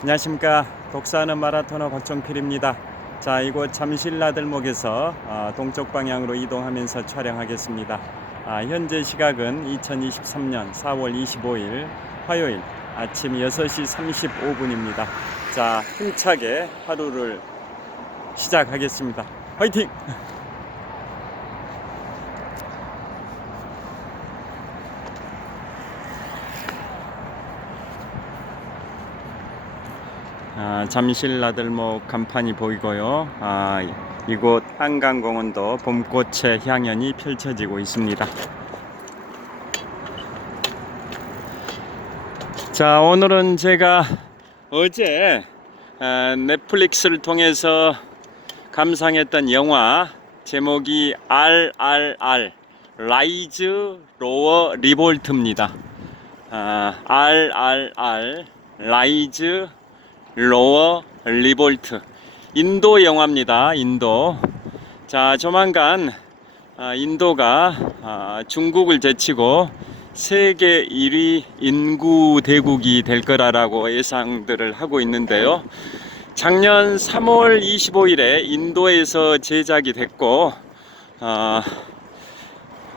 안녕하십니까. 독서하는 마라토너 박종필입니다. 자, 이곳 잠실나들목에서 동쪽 방향으로 이동하면서 촬영하겠습니다. 현재 시각은 2023년 4월 25일 화요일 아침 6시 35분입니다. 자, 힘차게 하루를 시작하겠습니다. 화이팅! 잠실나들목 간판이 보이고요. 이곳 한강공원도 봄꽃의 향연이 펼쳐지고 있습니다. 자, 오늘은 제가 어제 넷플릭스를 통해서 감상했던 영화 제목이 RRR 라이즈 로어 리볼트입니다. RRR 라이즈 로어 리볼트, 인도 영화입니다. 인도. 자, 조만간 인도가 중국을 제치고 세계 1위 인구 대국이 될 거라고 예상들을 하고 있는데요. 작년 3월 25일에 인도에서 제작이 됐고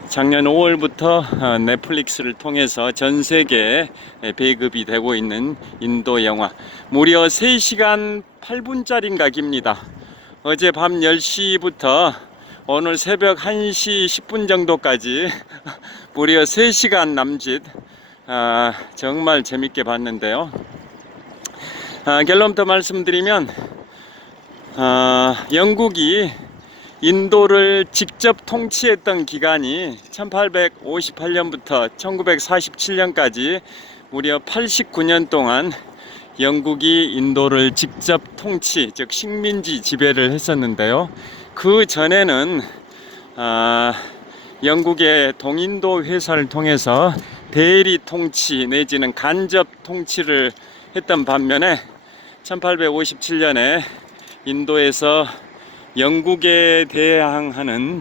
작년 5월부터 넷플릭스를 통해서 전 세계에 배급이 되고 있는 인도 영화, 무려 3시간 8분짜리인가 깁니다. 어제 밤 10시부터 오늘 새벽 1시 10분 정도까지 무려 3시간 남짓 정말 재밌게 봤는데요. 결론부터 말씀드리면 영국이 인도를 직접 통치했던 기간이 1858년부터 1947년까지 무려 89년 동안 영국이 인도를 직접 통치, 즉 식민지 지배를 했었는데요. 그 전에는 영국의 동인도 회사를 통해서 대리 통치 내지는 간접 통치를 했던 반면에 1857년에 인도에서 영국에 저항하는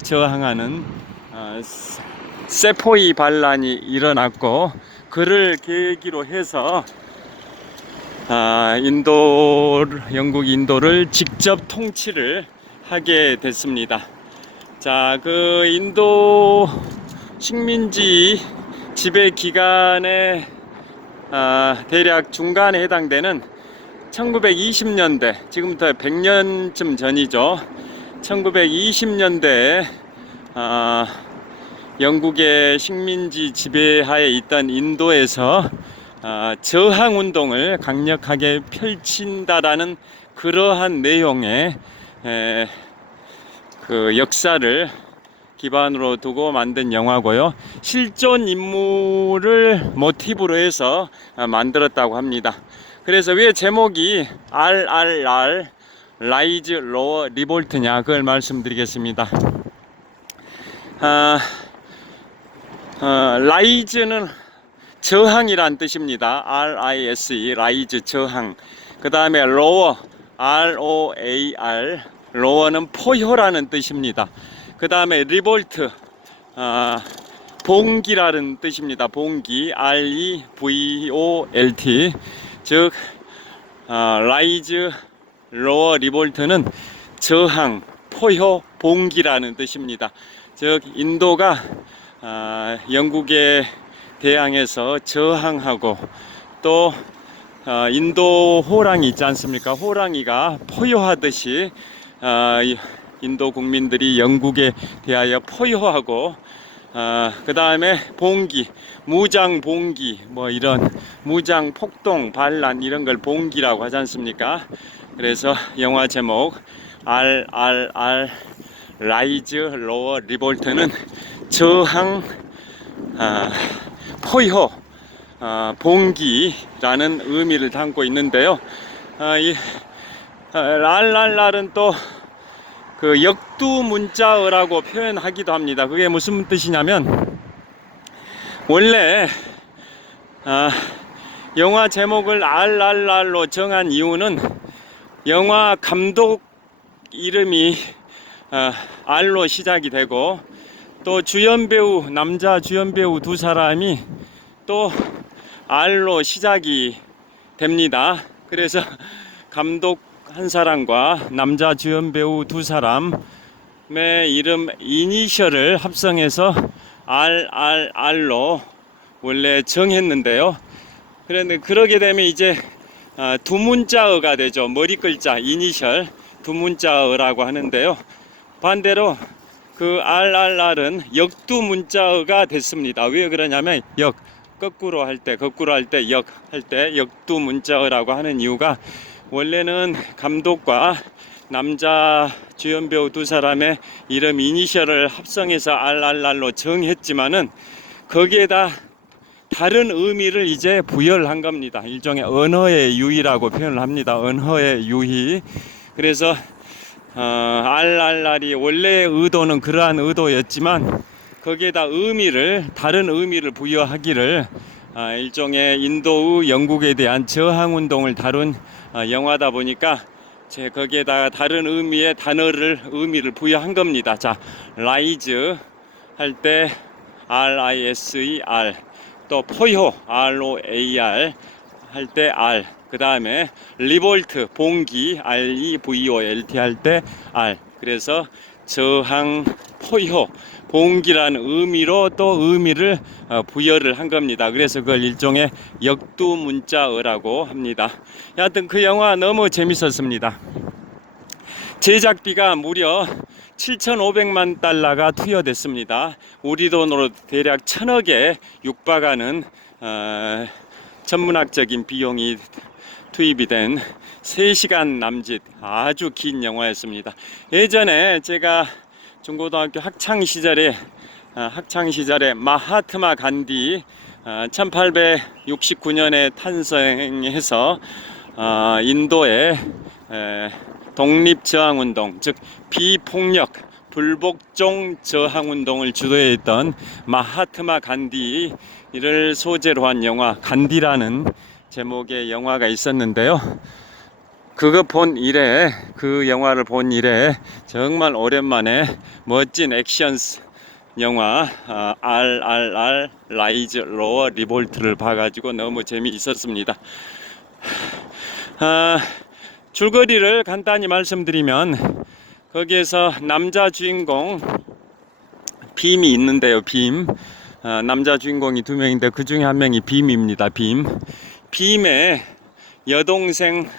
세포이 반란이 일어났고, 그를 계기로 해서 영국이 인도를 직접 통치를 하게 됐습니다. 자, 그 인도 식민지 지배 기간에 대략 중간에 해당되는 1920년대, 지금부터 100년쯤 전이죠. 1920년대에 영국의 식민지 지배하에 있던 인도에서 저항운동을 강력하게 펼친다라는 그러한 내용의 그 역사를 기반으로 두고 만든 영화고요. 실존 인물을 모티브로 해서 만들었다고 합니다. 그래서 왜 제목이 RRR 라이즈 로어 리볼트냐, 그걸 말씀드리겠습니다. 라이즈는 저항이란 뜻입니다. RISE 라이즈 저항. 그 다음에 로어 ROAR 로어는 포효라는 뜻입니다. 그 다음에 리볼트 봉기라는 뜻입니다. 봉기 REVOLT, 즉 라이즈 로어 리볼트는 저항, 포효, 봉기라는 뜻입니다. 즉 인도가 영국에 대항해서 저항하고, 또 인도 호랑이 있지 않습니까? 호랑이가 포효하듯이 인도 국민들이 영국에 대하여 포효하고, 그 다음에 봉기, 무장 봉기, 이런 무장 폭동, 반란, 이런 걸 봉기라고 하지 않습니까? 그래서 영화 제목 RRR 라이즈 로어 리볼트는 저항, 포효, 봉기라는 의미를 담고 있는데요. 이 RRR은 또 그 역두 문자어라고 표현하기도 합니다. 그게 무슨 뜻이냐면, 원래 영화 제목을 RRR로 정한 이유는 영화 감독 이름이 R로 시작이 되고, 또 남자 주연 배우 두 사람이 또 R로 시작이 됩니다. 그래서 감독 한 사람과 남자 주연 배우 두 사람의 이름 이니셜을 합성해서 RRR로 원래 정했는데요. 그런데 그러게 되면 이제 두 문자어가 되죠. 머리 글자 이니셜 두 문자어라고 하는데요. 반대로 그 RRR은 역두 문자어가 됐습니다. 왜 그러냐면 거꾸로 할 때 역두 문자어라고 하는 이유가, 원래는 감독과 남자 주연 배우 두 사람의 이름 이니셜을 합성해서 RRR로 정했지만은 거기에다 다른 의미를 이제 부여를 한 겁니다. 일종의 언어의 유희라고 표현을 합니다. 언어의 유희. 그래서 RRR이 원래의 의도는 그러한 의도였지만 거기에다 다른 의미를 부여하기를, 일종의 인도의 영국에 대한 저항운동을 다룬 영화다 보니까 거기에다가 다른 의미의 의미를 부여한 겁니다. 자, 라이즈 할 때 RISER, 또 포효 ROAR 할 때 R, 그 다음에 리볼트 봉기 REVOLT 할 때 R. 그래서 저항, 포효, 봉기라는 의미로 또 의미를 부여를 한 겁니다. 그래서 그걸 일종의 역두 문자어라고 합니다. 여하튼 그 영화 너무 재밌었습니다. 제작비가 무려 7,500만 달러가 투여됐습니다. 우리 돈으로 대략 1,000억에 육박하는 천문학적인 비용이 투입이 된 3시간 남짓 아주 긴 영화였습니다. 예전에 제가 중고등학교 학창 시절에 마하트마 간디 1869년에 탄생해서 인도의 독립저항운동, 즉 비폭력 불복종 저항운동을 주도했던 마하트마 간디를 소재로 한 영화 간디라는 제목의 영화가 있었는데요. 그 영화를 본 이래 정말 오랜만에 멋진 액션 영화 RRR 라이즈 로어 리볼트를 봐가지고 너무 재미있었습니다. 줄거리를 간단히 말씀드리면, 거기에서 남자 주인공 빔이 있는데요. 남자 주인공이 2명인데 그 중에 한 명이 빔입니다. 빔의 여동생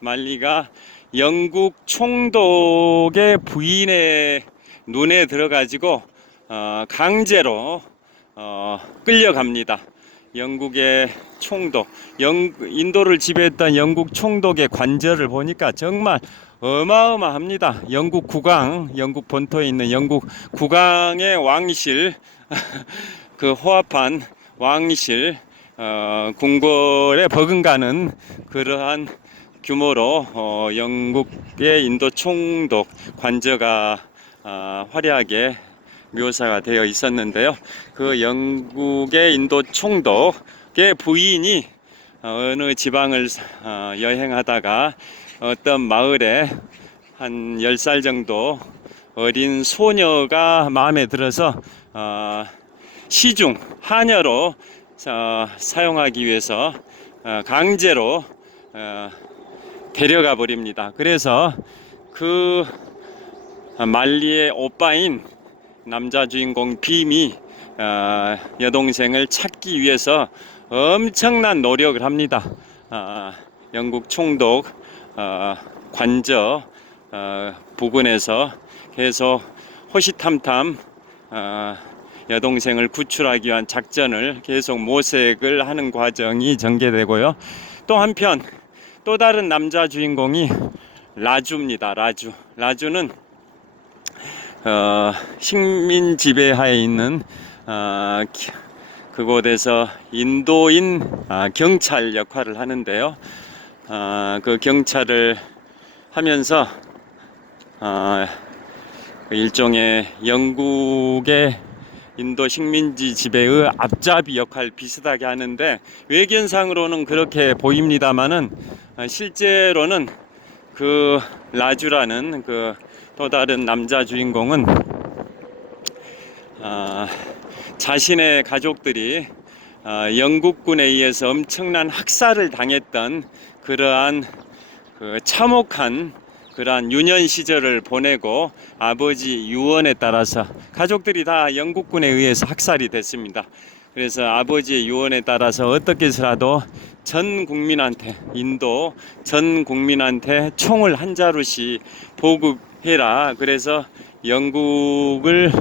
말리가 영국 총독의 부인의 눈에 들어가지고 강제로 끌려갑니다. 영국의 총독, 인도를 지배했던 영국 총독의 관절을 보니까 정말 어마어마합니다. 영국 본토에 있는 영국 국왕의 왕실, 그 호합한 왕실, 궁궐에 버금가는 그러한 규모로 영국의 인도 총독 관저가 화려하게 묘사가 되어 있었는데요. 그 영국의 인도 총독의 부인이 어느 지방을 여행하다가 어떤 마을에 한 10살 정도 어린 소녀가 마음에 들어서 하녀로 사용하기 위해서 강제로 데려가 버립니다. 그래서 그 말리의 오빠인 남자 주인공 빔이 여동생을 찾기 위해서 엄청난 노력을 합니다. 영국 총독 관저 부근에서 계속 호시탐탐 여동생을 구출하기 위한 작전을 계속 모색을 하는 과정이 전개되고요. 또 한편 또 다른 남자 주인공이 라주입니다. 라주는 식민 지배하에 있는 그곳에서 인도인 경찰 역할을 하는데요. 그 경찰을 하면서 일종의 영국의 인도 식민지 지배의 앞잡이 역할 비슷하게 하는데, 외견상으로는 그렇게 보입니다만은 실제로는 그 라주라는 그 또 다른 남자 주인공은 자신의 가족들이 영국군에 의해서 엄청난 학살을 당했던 그러한 그 참혹한 그러한 유년 시절을 보내고 아버지 유언에 따라서 가족들이 다 영국군에 의해서 학살이 됐습니다. 그래서 아버지의 유언에 따라서 어떻게 해서라도 전 국민한테, 인도 전 국민한테 총을 한 자루씩 보급해라. 그래서 영국군을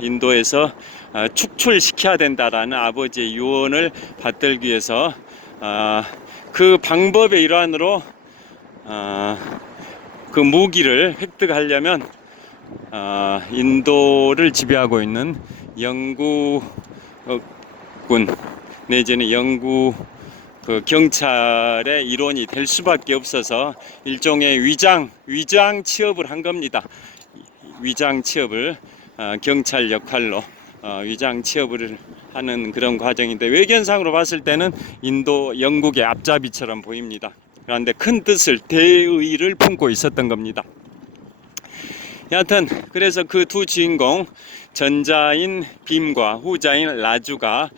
인도에서 축출시켜야 된다라는 아버지의 유언을 받들기 위해서 그 방법의 일환으로 그 무기를 획득하려면 인도를 지배하고 있는 영국군 내지는 영국 그 경찰의 일원이 될 수밖에 없어서 일종의 위장 취업을 한 겁니다. 위장 취업을 경찰 역할로 위장 취업을 하는 그런 과정인데, 외견상으로 봤을 때는 영국의 앞잡이처럼 보입니다. 그런데 큰 뜻을, 대의를 품고 있었던 겁니다. 여하튼 그래서 그 두 주인공, 전자인 빔과 후자인 라주가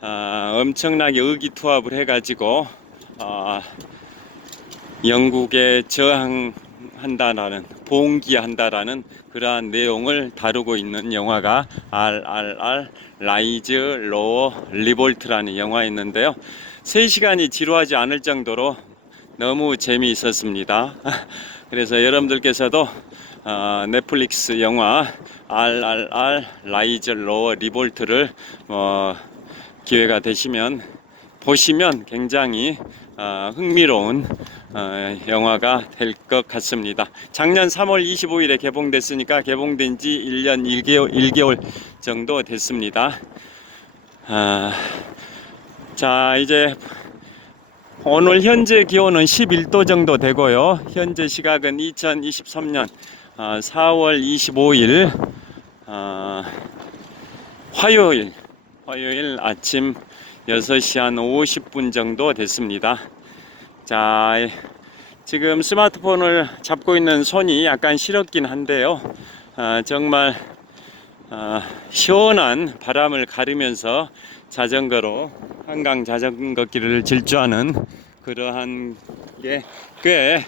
엄청나게 의기투합을 해가지고 영국에 저항한다라는, 봉기한다라는 그러한 내용을 다루고 있는 영화가 RRR 라이즈 로어 리볼트라는 영화였는데요. 3시간이 지루하지 않을 정도로 너무 재미있었습니다. 그래서 여러분들께서도 넷플릭스 영화 RRR 라이즈 로어 리볼트를 기회가 되시면 보시면 굉장히 흥미로운 영화가 될 것 같습니다. 작년 3월 25일에 개봉됐으니까 개봉된 지 1년 1개월 정도 됐습니다. 자, 이제 오늘 현재 기온은 11도 정도 되고요. 현재 시각은 2023년 4월 25일 화요일 아침 6시 한 50분 정도 됐습니다. 자, 지금 스마트폰을 잡고 있는 손이 약간 시렵긴 한데요. 정말 시원한 바람을 가르면서 자전거로 한강 자전거길을 질주하는 그러한 게 꽤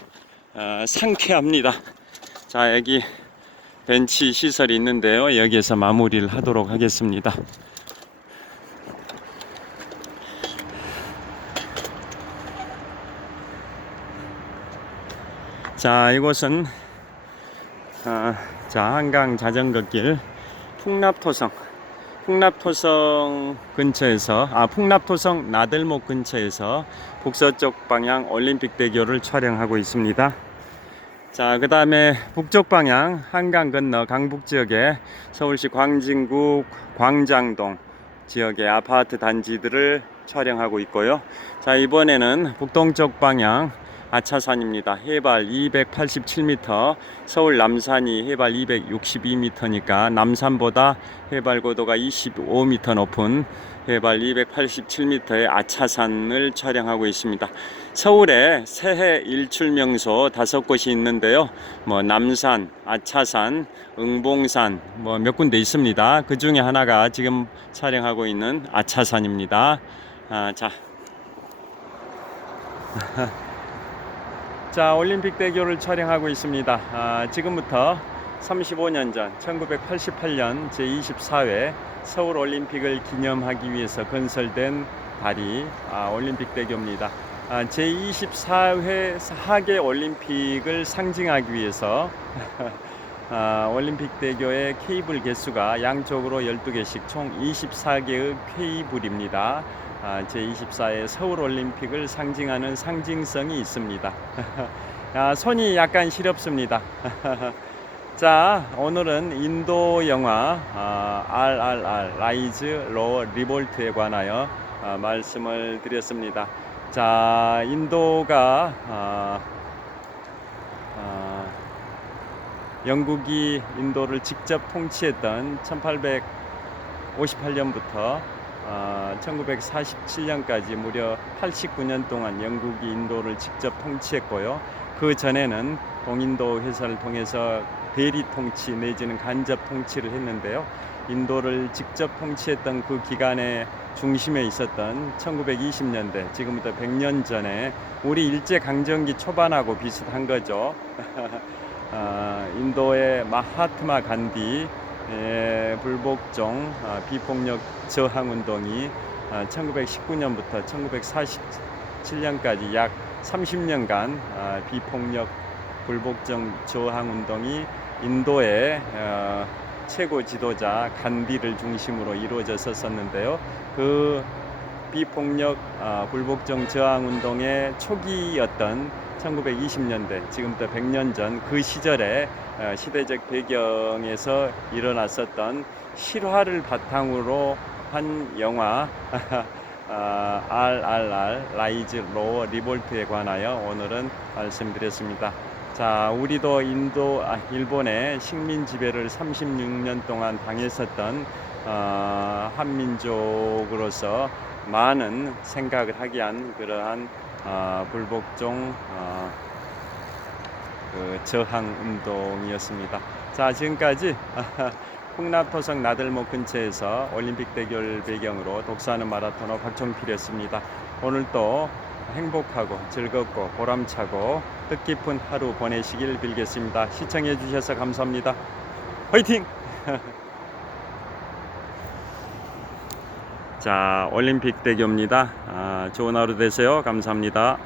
상쾌합니다. 자, 여기 벤치 시설이 있는데요. 여기에서 마무리를 하도록 하겠습니다. 자, 이곳은 한강 자전거길 풍납토성 근처에서 풍납토성 나들목 근처에서 북서쪽 방향 올림픽대교를 촬영하고 있습니다. 자, 그 다음에 북쪽 방향 한강 건너 강북지역에 서울시 광진구 광장동 지역의 아파트 단지들을 촬영하고 있고요. 자, 이번에는 북동쪽 방향 아차산입니다. 해발 287m, 서울 남산이 해발 262m니까 남산보다 해발 고도가 25m 높은 해발 287m의 아차산을 촬영하고 있습니다. 서울에 새해 일출명소 5곳이 있는데요. 남산, 아차산, 응봉산 몇 군데 있습니다. 그 중에 하나가 지금 촬영하고 있는 아차산입니다. 자, 올림픽대교를 촬영하고 있습니다. 지금부터 35년 전 1988년 제24회 서울올림픽을 기념하기 위해서 건설된 다리 올림픽대교입니다. 제24회 하계 올림픽을 상징하기 위해서 올림픽대교의 케이블 개수가 양쪽으로 12개씩 총 24개의 케이블입니다. 제24회 서울올림픽을 상징하는 상징성이 있습니다. 손이 약간 시렵습니다. 자, 오늘은 인도 영화 RRR 라이즈 로어 리볼트에 관하여 말씀을 드렸습니다. 자, 인도가 영국이 인도를 직접 통치했던 1858년부터 1947년까지 무려 89년 동안 영국이 인도를 직접 통치했고요. 그 전에는 동인도 회사를 통해서 대리 통치 내지는 간접 통치를 했는데요. 인도를 직접 통치했던 그 기간의 중심에 있었던 1920년대, 지금부터 100년 전에 우리 일제강점기 초반하고 비슷한 거죠. 인도의 마하트마 간디의 불복종 비폭력 저항운동이 1919년부터 1947년까지 약 30년간 비폭력 불복종 저항운동이 인도의 최고 지도자 간디를 중심으로 이루어졌었는데요. 그 비폭력 불복종 저항운동의 초기였던 1920년대, 지금부터 100년 전 그 시절에 시대적 배경에서 일어났었던 실화를 바탕으로 한 영화 RRR 라이즈 로 리볼트에 관하여 오늘은 말씀드렸습니다. 자, 우리도 일본의 식민 지배를 36년 동안 당했었던 한민족으로서 많은 생각을 하게 한 그러한 불복종 그 저항 운동이었습니다. 자, 지금까지 풍납토성 나들목 근처에서 올림픽대교를 배경으로 독서하는 마라토너 박종필이었습니다. 오늘도 행복하고 즐겁고 보람차고 뜻깊은 하루 보내시길 빌겠습니다. 시청해 주셔서 감사합니다. 화이팅! 자, 올림픽대교입니다. 좋은 하루 되세요. 감사합니다.